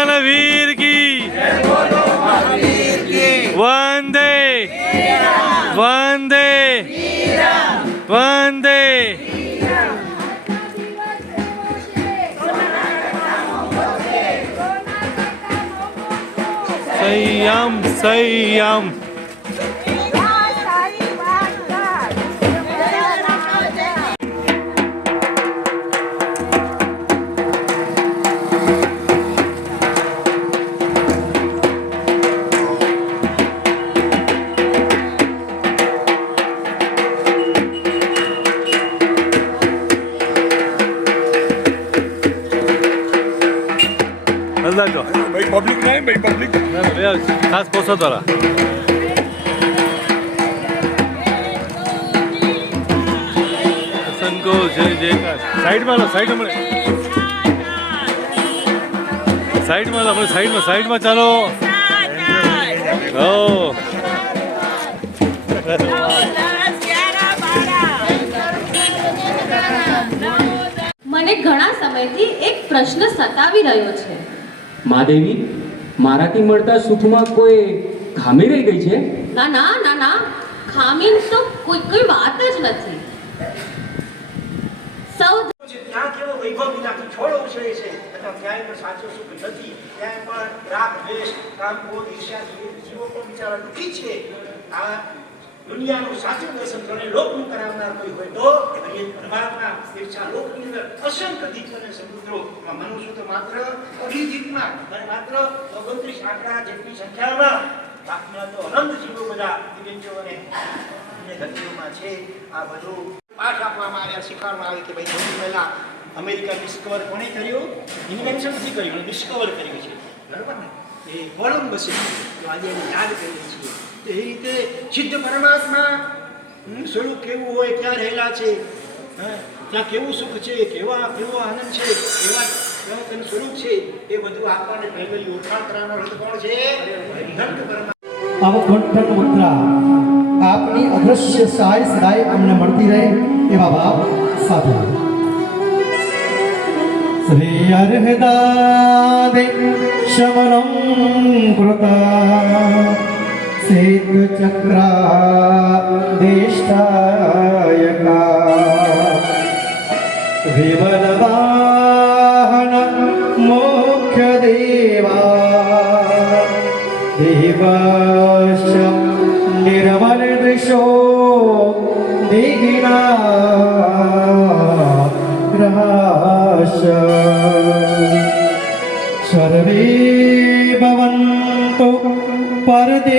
रणवीर की वंदे वंदे वंदे संयम संयम અંદર જો ભાઈ પબ્લિક નહીં ભાઈ પબ્લિક ખાસ પોસો દ્વારા. સંકો જય જયકાર. સાઈડમાં લો સાઈડમાં સાઈડમાં લો આપણે સાઈડમાં સાઈડમાં ચાલો. ઓ મને ઘણા સમયથી એક પ્રશ્ન સતાવી રહ્યો છે. મહાદેવી મારાથી મળતા સુખમાં કોઈ ખામી રહી ગઈ છે? ના ના ના ના. ખામી તો કોઈ કોઈ વાત જ નથી. સૌ છે ત્યાં કેવો વૈભવ વિનાથી છોડો ઉછળે છે અથવા ક્યાંય પણ સાચો સુખ નથી ક્યાંય પણ રાગ દ્વેષ કામ ક્રોધ ઈર્ષ્યા જેવી જીવો પણ બિચારા દુઃખી છે. આ દુનિયાનું સાચું દર્શન કરે લોકનું કરાવનાર કોઈ હોય તો અને પરમાત્મા ઈર્ષા લોકની અંદર અસંખ્ય દીપ અને સમુદ્રો. મનુષ્ય તો માત્ર અઢી અને માત્ર ઓગણત્રીસ આંકડા જેટલી સંખ્યામાં બાકીના તો અનંત જીવો બધા દિવ્યંજો અને ગતિઓમાં છે. આ બધું પાઠ આપવામાં આવ્યા શીખવાડવામાં આવે કે ભાઈ સૌથી પહેલા અમેરિકા ડિસ્કવર કોણે કર્યું? ઇન્વેન્શન નથી કર્યું ડિસ્કવર કર્યું છે. બરાબર ને? એ કોલમ્બસે તો આજે એને યાદ કરીએ છીએ. તો એ રીતે સિદ્ધ પરમાત્મા સ્વરૂપ કેવું હોય, ક્યાં રહેલા છે ત્યાં કેવું સુખ છે, કેવા કેવો આનંદ છે, કેવા તેનું સ્વરૂપ છે, એ બધું આપણને પહેલી ઓળખાણ કરાવનાર કોણ છે? હરિહંત મુદ્રા. આપની અદ્રશ્ય સહાય સદાય અમને મળતી રહે એવા ભાવ સાથે. શ્રી અર્હદાદે શમનમ કૃતા. सिद्धचक्रादिष्टायका विमलवाहन मोक्षदेवा देवाश निर्मलदृशो दिगिना ग्रहाश सर्वे भवन्तु परदे